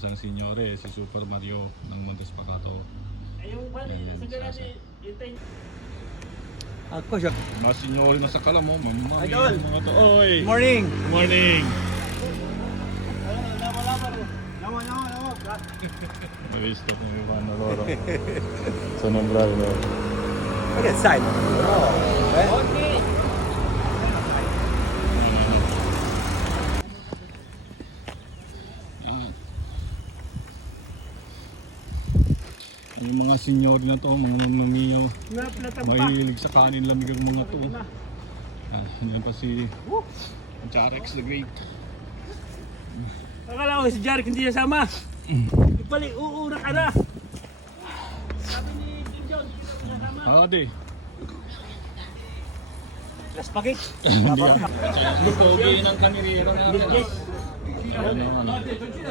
San Signore, si Super Mario ng Montes Pacato. Ako siya. Mga Signore na sa kalam mo, mamami Idol! mga to. Oy! Morning! Morning! Laman. May-stop ng iba na loro. Sa nombrado na. Look at side. Okay. Yung mga Signore na to, mga mamamiyaw. Mahilig sa kanin lamig ang mga to. Yan pa si Jarex the Great. Akala ko si Jarek hindi nasama. Balik, uura ka na. Sabi ni Kim John, hindi nasama. Ade. Las pakit. Pogi ng kaniriro natin.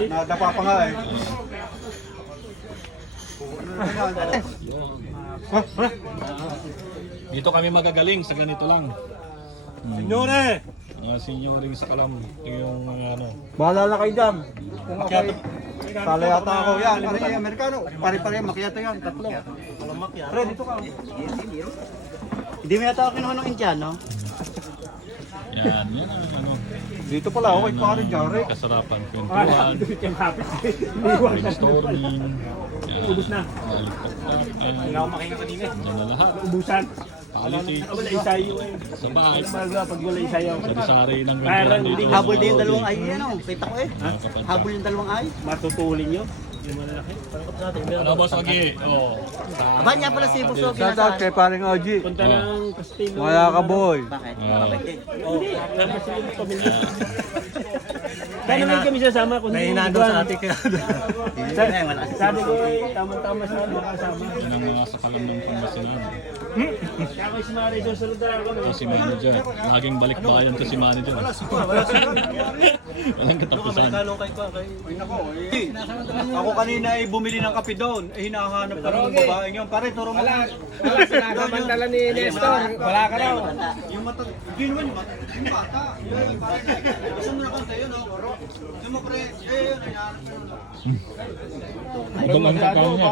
Nadapa pa nga eh. Dito kami magagaling sa ganito lang. Signore! Mga senyoring sa kalam. Yung mga ano. Bahala na kayo dyan. Makiato. Sala yata ako yan. Pare Amerikano. Pare makiato yan. Tatlo. Pre, dito ka. Hindi mo yata ako kinuha ng Indiano. Yan ang ano. Dito pala ako kay Pare Jarek. Kasarapan, kwentuhan, Yung hapit. brainstorming. Ubus na. Hindi ako makinga kanina. Diyan na lahat. Ubusan. Politics. Wala isayo eh. Sa bahay. Pag wala isayo. Sa disari ng Parang dito. hindi Habol din yung dalawang ay yan o. Kita ko eh. Nakakapagka. Habol yung dalawang ay. Matutulin nyo. Yung malalaki. Ano boss Agi? Oh. Aba niya pala si Buso. Shout out kay Paring OG. Punta ng Castillo. Maya ka boy. Bakit? Ah. Hindi. Kasi yung pamilya. Kaya naman kami sasama kung hindi mo sa ate kaya. Sabi ko eh, tamang-tama sa makasama. Yan ang mga sakalam ng Pangasinan. Kaya ako si Mari susunod na ako. Ito si manager. Laging balik bayan to si manager. Walang katapusan. Ako kanina ay bumili ng kape doon. Eh hinahanap ka ng babaeng yun. Pare, turo mo. Wala Samantala ni Nestor, wala ka raw. Yung mata, hindi naman yung mata. Yung bata. Yung pare, gusto mo na kanta yun, no? Yung mo pre, hinahanap ka nun. Ibang ang kakao niya.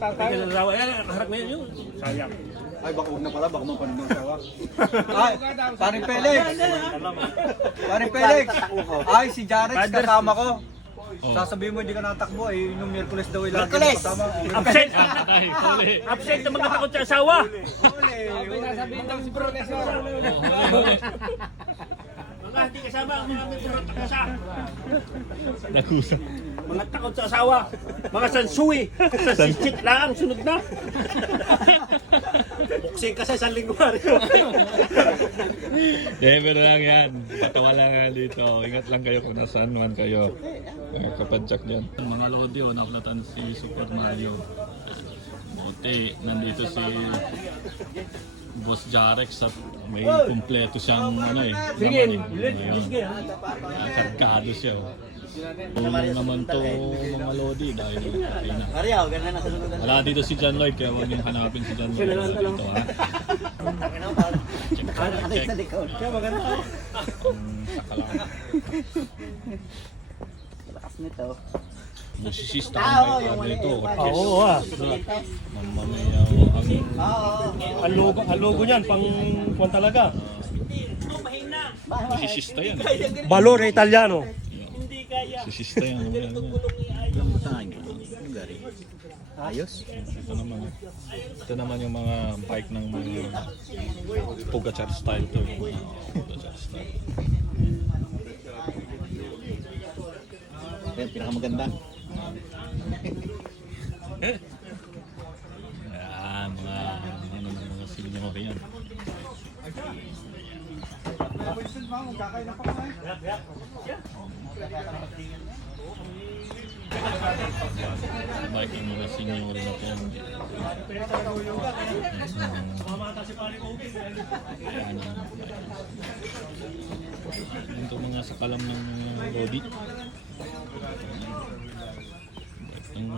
Teka lang raw, kaharap mo yun. Sayang. Ay, baka huwag na pala, baka mapanood ng sawa. Ay, Paring Felix. Paring Felix. Ay, si Jarex, kasama ko. Sasabihin mo hindi ka natakbo, eh, nung Miyerkules daw ay lagi Miyerkules! kasama. Absent! Ay, huli. Absent na magkatakot sa asawa! Sasabihin daw si Bro Nestor. Mga hindi kasama ang mga may sarot na kasa. Nakusa. Mga takot sa asawa. Mga sansui. Sa sisit lang, sunod na. Buksing ka sa isang linggo. Pero lang yan. Patawa lang nga dito. Ingat lang kayo kung nasaan man kayo. Kapadyak dyan. Mga lodi, naplatan si Super Mario. Buti, nandito si Boss Jarex at may kumpleto siyang ano eh. Sige, Ngayon. sige. Kargado siya. Tulong naman to mga lodi dahil okay na. Mariaw, ganun na sa sunod. Wala dito si John Lloyd kaya huwag niyong hanapin si John Lloyd. Wala dito ha. Ano yung sa likod? Kaya maganda. Sakalang. Lakas nito. Musisista ang may dito. Oo ah. Mamamayaw ang Ang logo niyan, pang talaga. musisista yan. Valore Italiano. Musisista yan. Ayos. Ito naman yung mga bike ng mga Pugachar style to. Pugachar style. Yan, pinakamaganda. Yan, mga signore yan. Bike yung mga signore na po. Ito mga sakalam ng body. Ang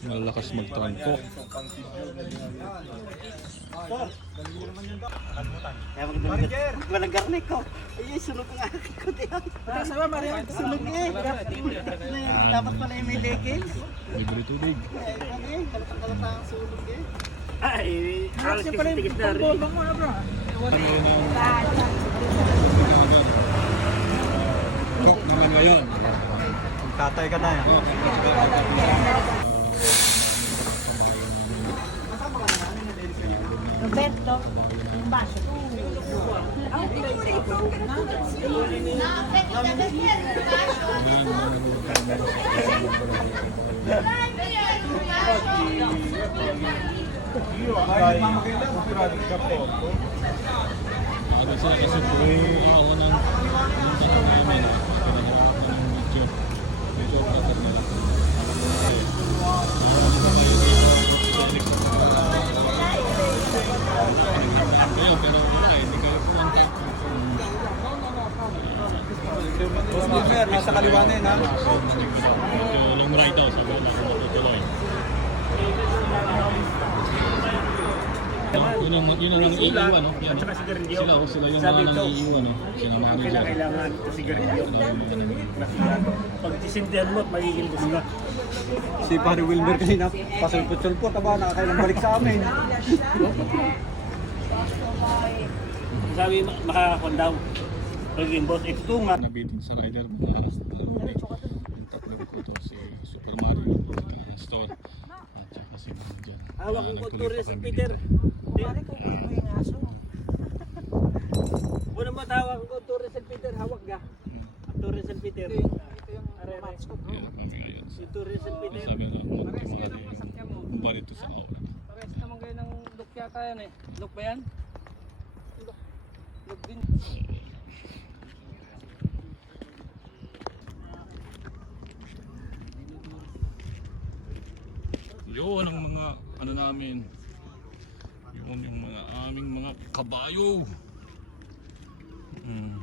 malalakas malakas magtangko. Kaya walang garlic ko. Ay, sunog nga ko diyan. Sunog eh. Dapat pala yung may leggings. Libre tubig. Ay, kalata ang sunog eh. Ay, alas kasi tigit na rin. Kok naman ngayon. Tatay ka na yan. Roberto, un bacio. Aga sila kasi po ako ng tanong namin. Pinahirapan ng medyo katar na lang. Kayo, pero wala eh, hindi kayo pumunta. Boss Wilmer, nasa kaliwa na yun ha. Medyo long ride daw, sabi ko lang kung matutuloy. Yun ang iiwan, no? Yan, At saka sigarilyo. sila yung Sabi mga ito, iiwan, no? Sila mga manager. kailangan ito sigarilyo. Pag sisindihan mo at magiging bus ka. Si Pare Wilmer kasi na pasulpot-sulpot. Aba, nakakailang balik sa amin. Sabi, makakakon daw. Magiging boss, ito nga. Nabitin sa rider, mga alas na huli. Yung tatlong ko to, si Super Mario, si Store, at saka si Manager. Hawak ang kontur si Peter. Una mo tawag ang kontur si Peter, hawak ka. Torres San Peter. Kaya kami ngayon. Si Torres San Peter. Sabi na, magkamali yung balito sa aura. Parehas naman kayo ng look yata yan eh. Look ba yan? Look din. Yun ang mga ano namin. Yun yung mga aming mga kabayo. Ano,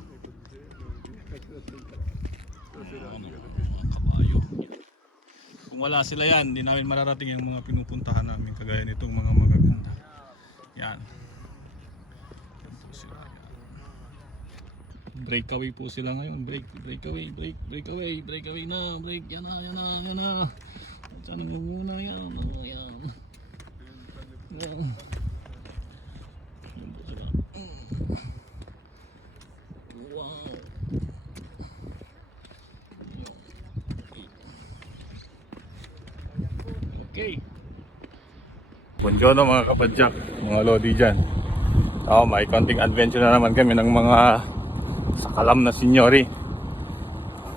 mga kabayo. Kung wala sila yan, hindi namin mararating yung mga pinupuntahan namin kagaya nitong mga magaganda. Yan. Yan po sila. Yan. Breakaway po sila ngayon. Breakaway na. Yan na. Sana nga muna yan. Yan. Yan po sila. Wow. Okay. Buongiorno mga kapadyak, mga lodi dyan. May konting adventure na naman kami ng mga sakalam na senyori.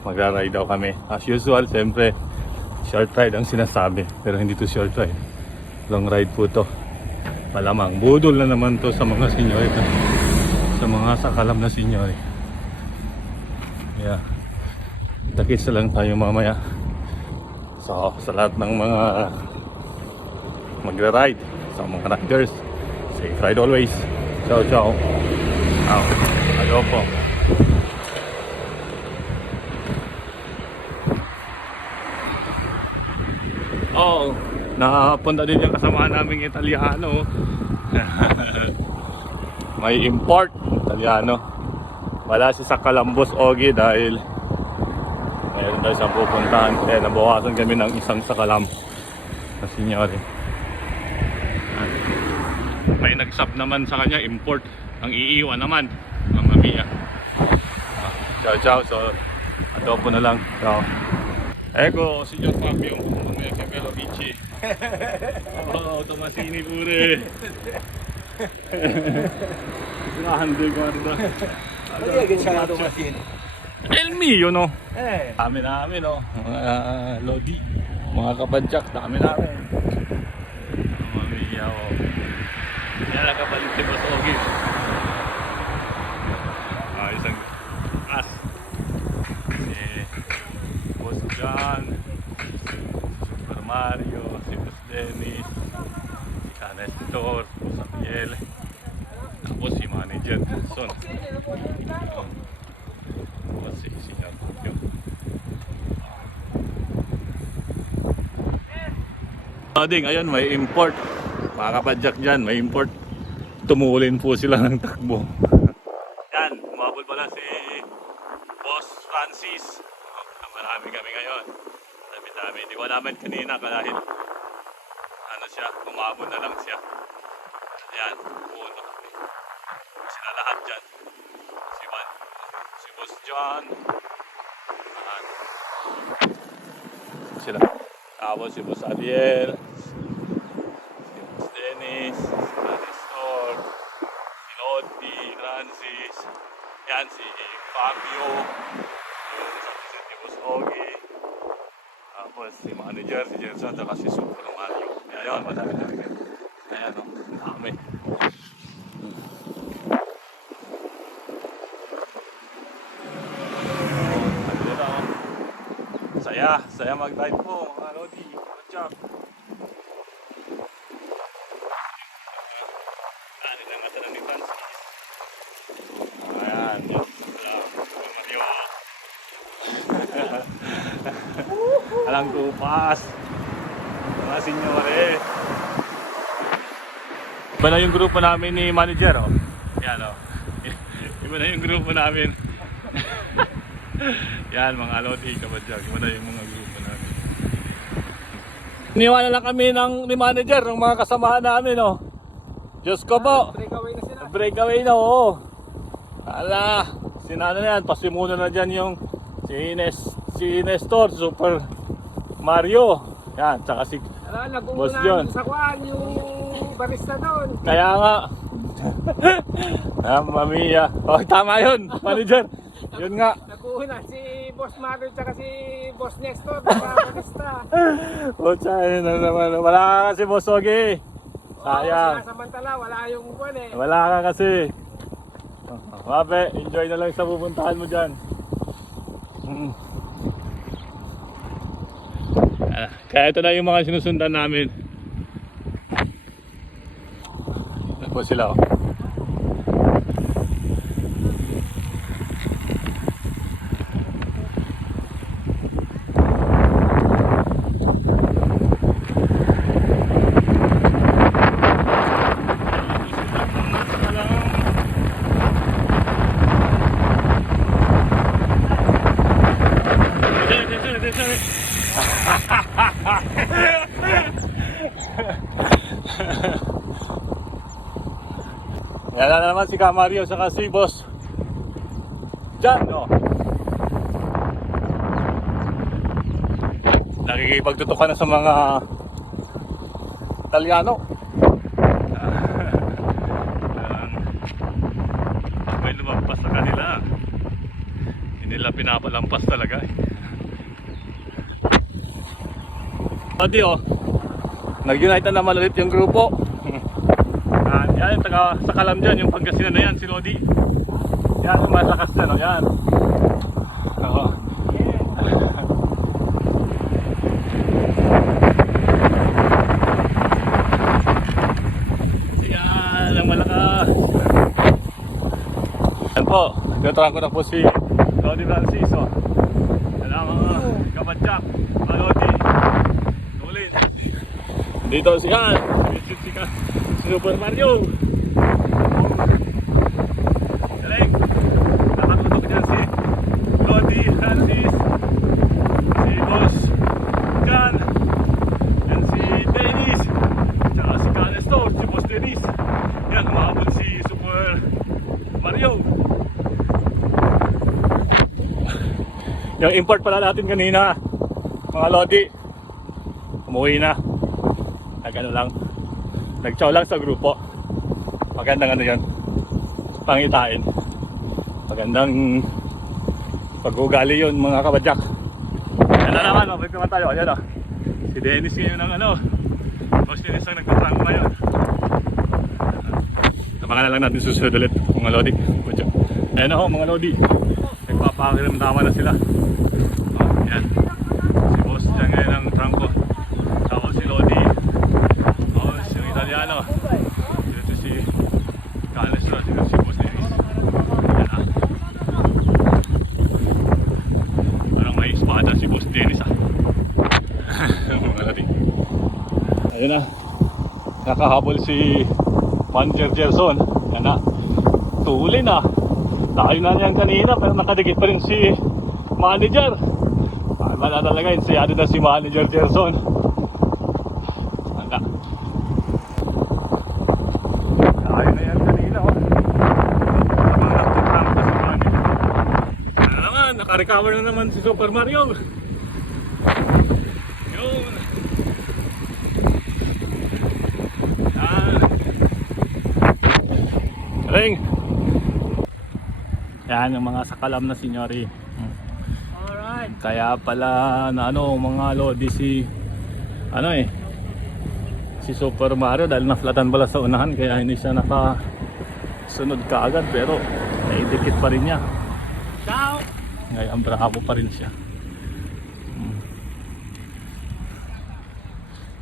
Magra-ride daw kami. As usual, siyempre, short ride ang sinasabi. Pero hindi to short ride. Long ride po to. Malamang, budol na naman to sa mga senyori. Sa mga sakalam na senyori. Yeah. Takits na lang tayo mamaya. So, sa lahat ng mga magra-ride, sa mga riders, safe ride always. Ciao, ciao. Hello po. Oh, nakapunta din yung kasama naming Italiano. May import Italiano. Wala siya sa Calambos Ogi dahil mayroon tayo siyang pupuntahan. Kaya nabawasan kami ng isang sakalam na senyori. May nag-sub naman sa kanya, import. Ang iiwan naman, Mamma Mia. Ciao, ciao. So, adobo na lang. Ciao. Ecco, signor Fabio, come me lo dici? Oh, Tomasini pure. Grande, guarda. Ano yung siya nga Tomasini? El mio, no? Dami namin, no? Mga lodi, mga kapadyak, dami namin. Mamma Mia, oh. Yan ang kapalit si Boss Ogi. Isang as. Si Boss John, Super Mario, si Boss Dennis, si Canestor, Boss Amiel, tapos si Manager Son. Tapos si Sr. Tokyo. Ding, ayun, may import. Mga kapadyak dyan, may import. Tumulin po sila ng takbo. Yan, umabol pala si Boss Francis. Marami kami ngayon. Dami-dami. Di ko namin kanina dahil ano siya, umabol na lang siya. Yan, puno kami. Sila lahat dyan. Si Boss John. Yan. Sila. Tapos si Boss Ariel. Si Boss Dennis. Si Nestor. Si Lodi. Francis. Yan si Fabio. Si Boss Ogie. Tapos si manager, si Jenson, saka si Super Mario. Ayan, madami. Ayan o, dami. Saya mag-ride po mga Lodi. Good job. Ano na mata ni Francis. Ayan, yun. Mario. Alang kupas. Mga sinyore. Iba na yung grupo namin ni manager. Oh. Yan o. Iba na yung grupo namin. Yan mga Lodi, kabadyag. Iba na yung mga grupo namin. Iniwala lang kami ni manager, ng mga kasamahan namin. Oh. Diyos ko po. Breakaway na sila. Breakaway na, oo. Ala, sinano na yan. Pasimuna na dyan yung si Nestor, Super Mario. Yan, tsaka si Boss John. Sa kuan, yung barista doon. Kaya nga. Mamiya. Oh, tama yun, manager. Yun nga. Nakuha si Boss Mario at si Boss Nestor, barista. O, yun na naman. Wala ka kasi, Boss Ogie. Sayang. Samantala, wala yung kuan eh. Wala ka kasi. Mabe, enjoy na lang sa pupuntahan mo dyan. Kaya ito na yung mga sinusundan namin. Ito po sila. Oh. Yan na naman si Mario saka si Boss John, no? Nakikipagtutukan na sa mga Italiano. May lumampas sa kanila. Hindi nila pinapalampas talaga. Adi oh, nag-unite na naman ulit yung grupo. Yan yung taga sa Kalam dyan, yung Pangasinan na yan, si Lodi. Yan, yung malakas na, no? Yan. Oo. Yan, ang malakas. Yan po, nagtatrang ko na po si Lodi Francis, oh. Yan ang mga kapadyak, mga Lodi. Tulit. Dito siya, si Super Mario. Galing. Nakatutok dyan si Lodi Francis, si Boss Can, yan si Dennis, tsaka si Canestor, si Boss Dennis. Yan, umabot si Super Mario. Yung import pala natin kanina, mga Lodi, umuwi na. Nagano lang, nagchow lang sa grupo. Magandang ano yan, pangitain. Magandang pag-ugali yun mga kabadyak. Yan na naman, mabalik naman tayo. Ayan o, si Dennis ngayon ang ano, Boss Dennis ang nagtatrangko ngayon. Tapakan na lang natin susunod ulit mga Lodi. Ayan o mga Lodi, nagpapakiramdaman na sila. Yan, si Boss dyan ngayon ang trangko. Tapos si Lodi, yung Italiano. Dito si Canestor, dito si Boss Dennis. Yan ah. Parang may espada si Boss Dennis ah. Ayun na. Nakahabol si Manager Gerson. Yan na. Tuhuli na. Tayo na niyan kanina pero nakadikit pa rin si Manager. Wala talaga yun. Siyado na si Manager Gerson. Wala. Tayo na yan kanina. Oh. Ano naman. Nakarecover na naman si Super Mario. Yun. Ring. Yan yung mga sakalam na senyori. Alright. Kaya pala na ano mga lodi si ano si Super Mario dahil naflatan pala sa unahan kaya hindi siya nakasunod kaagad pero naidikit pa rin niya. Ciao. Ngayon bravo pa rin siya.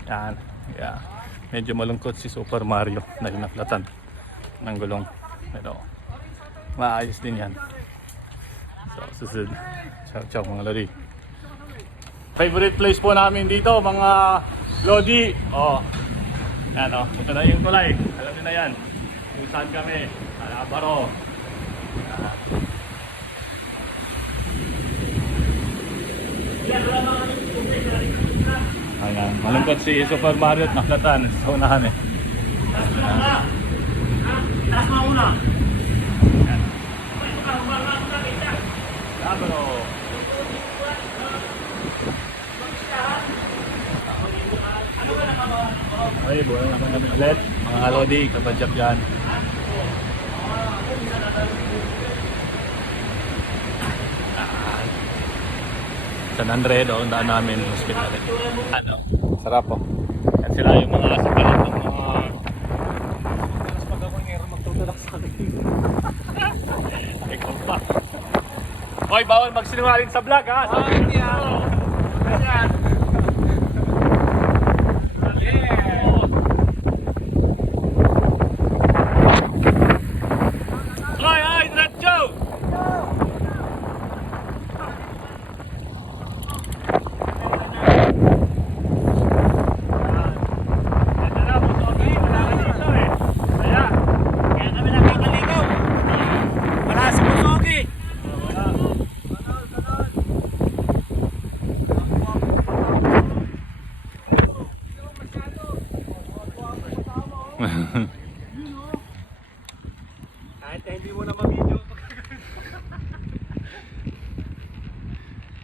Yan. Yeah. Medyo malungkot si Super Mario dahil naflatan ng gulong pero maayos din yan. So susunod. Ciao mga lodi. Favorite place po namin dito mga lodi. Oh. Yan oh. Ito na yung tulay. Alam niyo na yan. Kung saan kami. Alabaro. Ayan. Malungkot si Super Mario at naklatan sa unahan eh. Taas mo una. Alabaro. Okay, buwan naman kami ulit. Mga lodi, kapadyak yan. San Andres, doon daan namin hospital. Ano? Sarap po. Yan sila yung mga sakalat ng mga... Mas pag ako ngayon magtutulak sa akin. Ikaw pa. Hoy, bawal magsinungaling sa vlog ha? Ayan. Hoy, Diretso! Kaya kami nakakaligaw. Wala si Busogi. Kahit hindi mo na ma-video.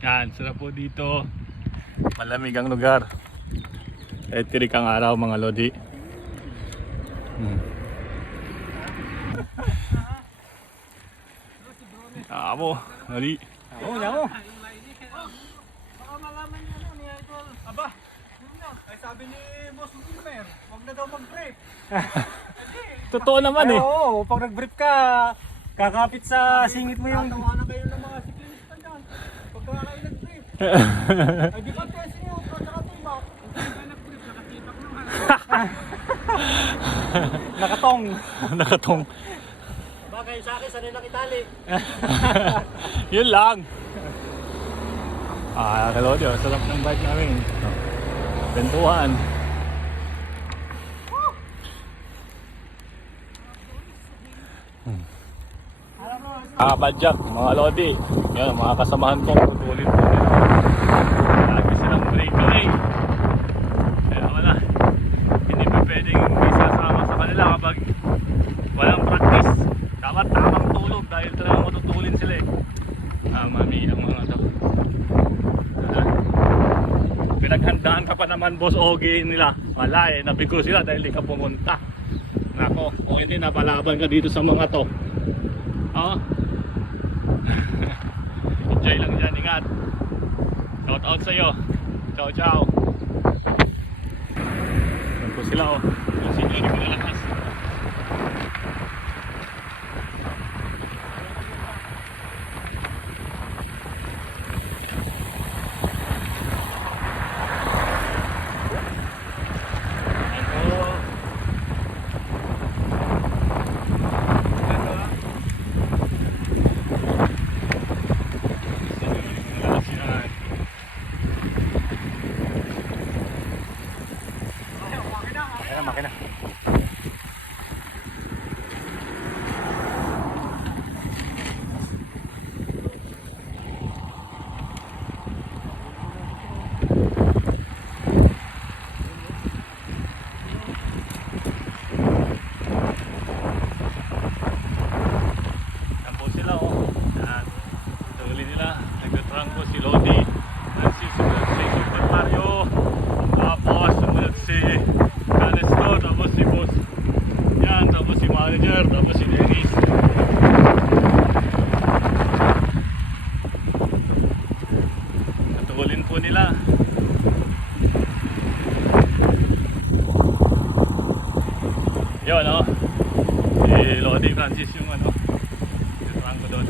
Yan, sarap po dito. Malamig ang lugar. Kahit tirik ang araw mga lodi. Amo, lodi. Oo, oo. Aba, Ay sabi ni Boss Wilmer, huwag na daw mag-brief. Totoo naman eh. Oo, pag nag-brief ka, kakapit sa singit mo yung... Tawa na kayo ng mga siklista dyan. Pagka kayo nag-brief. Ay di ba pwede nyo, tsaka timbak. Pagka nag-brief, nakatipak naman. Nakatong. Nakatong. bagay sa akin, sanay lang itali. Yun lang. Kalodi, sarap ng bike namin. Bentuhan. Badyak, mga lodi. Yan, mga kasamahan ko. Tutulit po nila. Lagi silang breakaway. Kaya wala. Hindi pa pwedeng isasama sa kanila kapag walang practice. Dapat tamang tulog dahil talagang matutulin sila eh. Mami, ang mga to. Pinaghandaan ka pa naman boss Ogie nila. Wala eh, nabigo sila dahil di ka pumunta. Nako, kung hindi napalaban ka dito sa mga to. Oh. Enjoy lang dyan, ingat. Shout out sa'yo. Ciao ciao. Yan po sila oh. Yung senior ko nalakas. Yun, no? Si Lodi Francis yung ano, yung ko doon.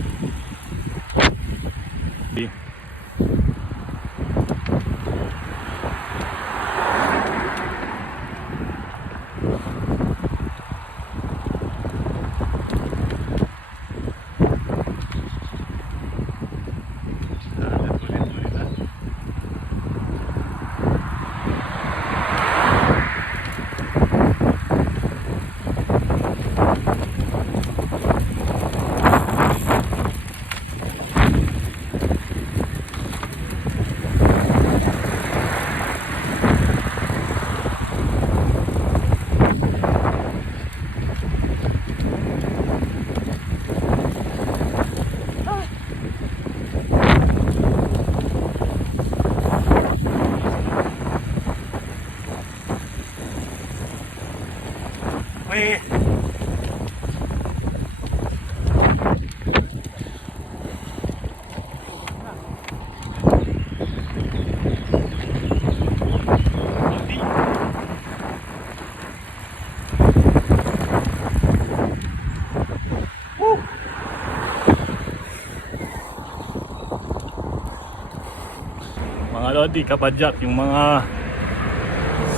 May mga Lodi, kapadyak, yung mga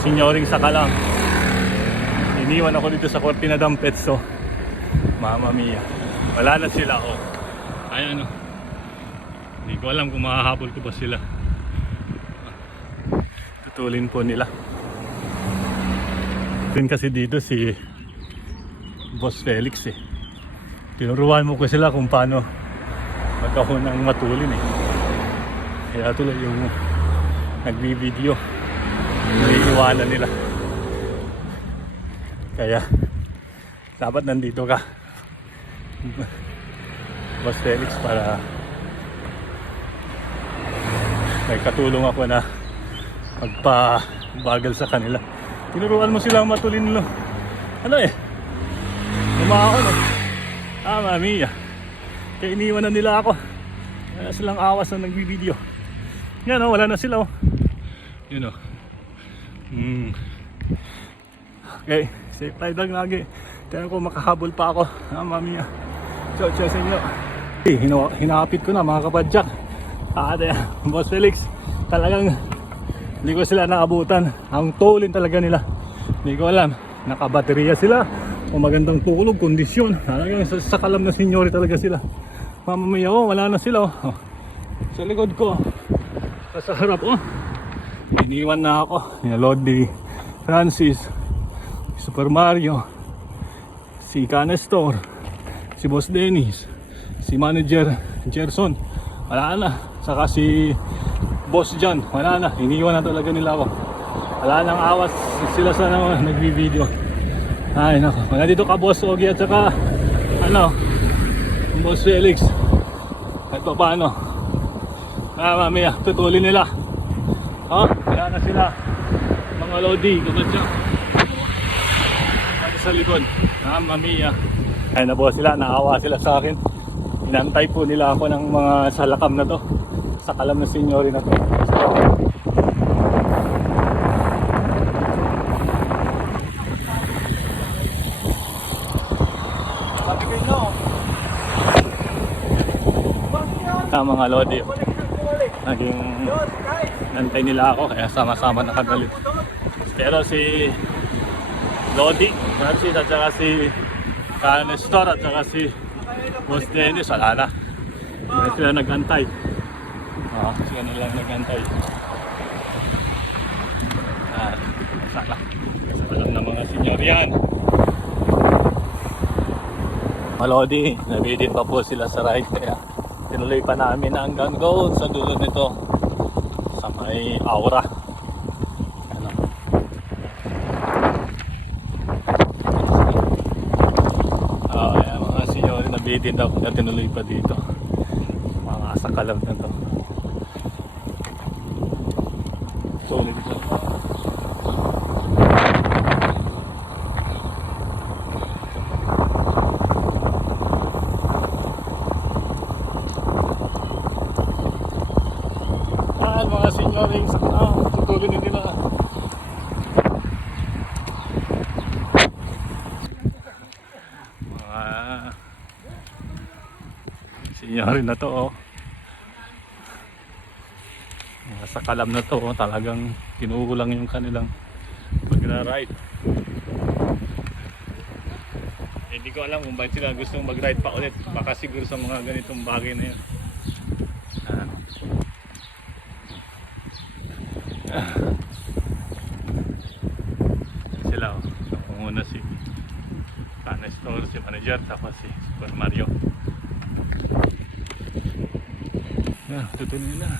senyoring sakalang. Iniwan ako dito sa Cortina d'Ampezzo. Mamma mia. Wala na sila, oh. Ay ano. Hindi ko alam kung makahabol ko ba sila. Tutulin po nila. Din kasi dito si Boss Felix eh. Tinuruan mo ko sila kung paano magkahunang matulin eh. Kaya tuloy yung nagbi-video. Iniiwanan nila. Kaya dapat nandito ka, Boss Felix, para may katulong ako na magpabagal sa kanila. Tinuruan mo silang matulin lo. Ano eh? Umahon eh. Mamiya. Kaya iniwan na nila ako. Wala silang awas na nagbibideo. Yan o, wala na sila o. Yun o. Okay. Safe tayo lang lagi. Tignan ko makahabol pa ako. Mamiya. Ciao sa inyo. Hinakapit ko na mga kapadyak. Boss Felix, talagang hindi ko sila naabutan. Ang tulin talaga nila. Hindi ko alam. Nakabaterya sila o magandang tulog, kondisyon. Talagang sa kalam na senyori talaga sila. Mamamiya, oh, wala na sila. Oh. Sa likod ko. Sa harap, oh. Iniwan na ako. Ni Lodi Francis, Super Mario, si Canestor, si Boss Dennis, si Manager Gerson, wala na. Saka si Boss John, wala na. Iniwan na talaga nila ako. Wala nang awas sila sa nagbi-video. Ay nako, nandito ka Boss Ogie at saka ano, Boss Felix. At paano? Mamaya, tutulin nila. Oh, wala na sila. Mga Lodi, kapadyak. Sa likod, mamiya. Ay na po sila, naawa sila sa akin. Inantay po nila ako ng mga salakam na to. Sakalam na senyori na to. Mga Lodi, naging nantay nila ako, kaya sama-sama nakagalit. Pero si Lodi Francis at saka si Canestor at saka si Boss Dennis, wala na. Hindi sila nagantay. Sila nilang nagantay. Sana alam ng mga senyor yan. Malodi, nabidin pa po sila sa ride, kaya tinuloy pa namin hanggang doon sa dulo nito sa may Aura. Nabitin daw kaya tinuloy pa dito. Mga sakalam na to. Solid ito. Mga senyoring sakalam, tutuloy na nila. Sinyo rin na to, oh. Sa kalam na to, oh, talagang kinukulang yung kanilang magra-ride. Hindi ko alam kung bakit sila gustong mag-ride pa ulit. Baka siguro sa mga ganitong bagay na yun. Sila, oh. Panguna si Nestor, si manager, tapos si Super Mario. Tutuloy na.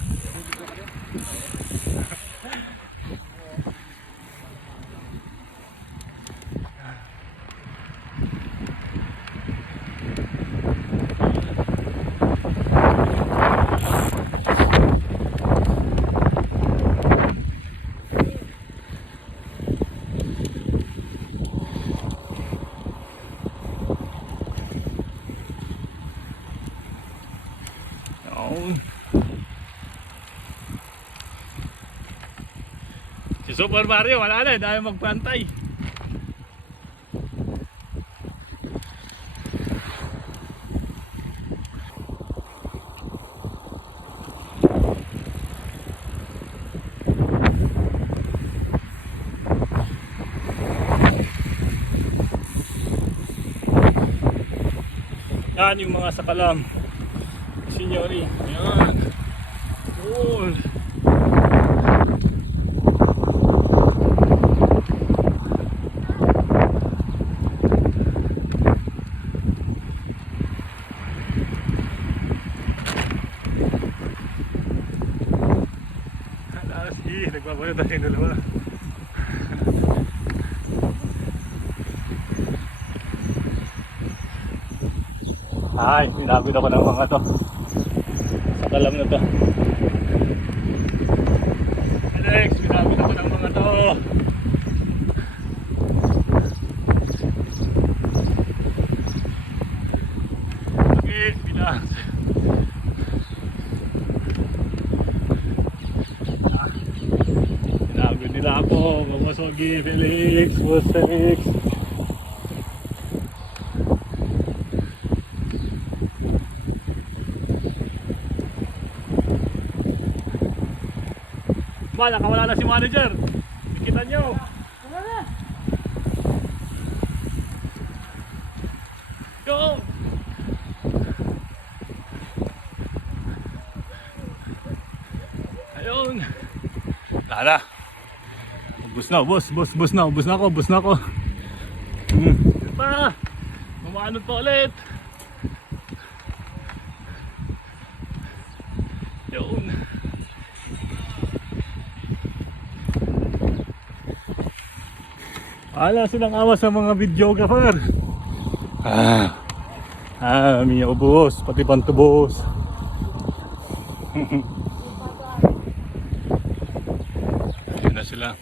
Si Super Mario, wala na, dahil magpantay. Yan yung mga sakalam. Sinyori, yan. Cool. Nagbabalot tayo yung dalawa. Ay, pinagod ako ng mga to. Sa kalam na to. Alex, pinagod ako ng mga to. Okay, bilang. Nila ako, mamasogi, Felix, Boss Felix. Ba, nakawala na si manager. Nakita nyo. Wala na. Go! Ayun. Lala. Ubus na, ubus na ako. Pa! Umaanod pa ulit. Yun. Wala silang awa sa mga videographer. May ubos, pati pantubos. Ayun na sila.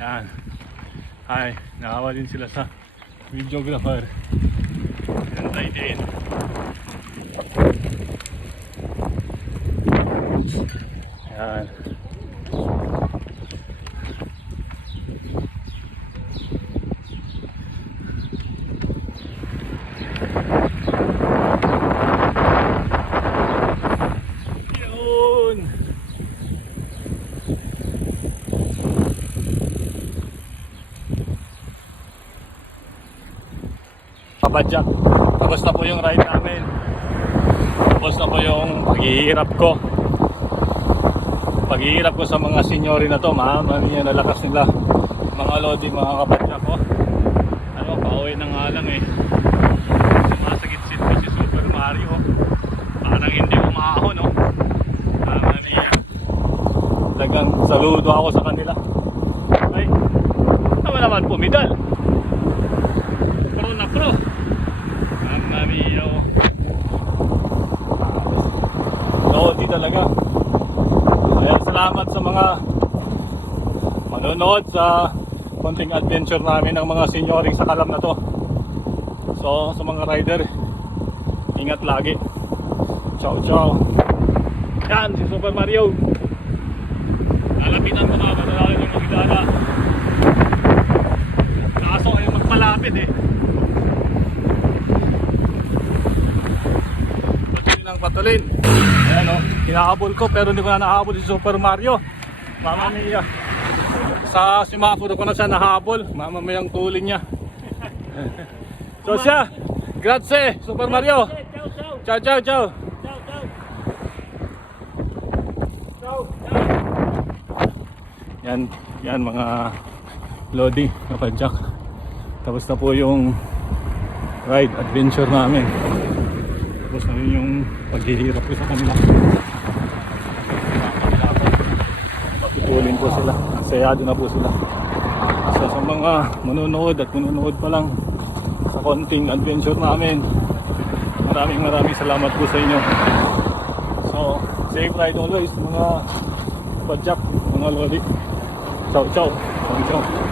Yan. Ay, nakawa din sila sa videographer. Ganda din. Yan. Kabadyak. Tapos na po yung ride namin. Tapos na po yung paghihirap ko sa mga senyori na to. Ano yan, nalakas nila mga lodi, mga kabadyak ko. Ano, pauwi na nga lang eh. Sumasagit-sit ko si Super Mario. Parang hindi umahon, no? Talagang saludo ako sa kanila. Ay, naman pumidal. Pro na pro. Mario. Lodi talaga. Kaya salamat sa mga manonood sa konting adventure namin ng mga senyoring sa kalam na to. So sa mga rider, ingat lagi. Ciao ciao. Yan si Super Mario. Lalapitan mo nga ba na yung magdala. Kaso ayaw magpalapit eh. patulin. Ayan o, hinahabol ko pero hindi ko na nahabol si Super Mario. Mama Mia. Sa simafuro ko na siya nahabol. Mama Mia ang tulin niya. So siya, grazie Super Mario. Ciao, ciao. Ciao, ciao, ciao. Ciao, ciao. Yan mga Lodi, kapadyak. Tapos na po yung ride, adventure namin. Tapos na yun yung paghihirap ko sa kanila. Tutulin po sila, sayado na po sila. So sa mga manunood at manunood pa lang sa konting adventure namin, maraming salamat po sa inyo. So safe ride always mga kapadyak, mga Lodi. Ciao, ciao. Ciao, ciao.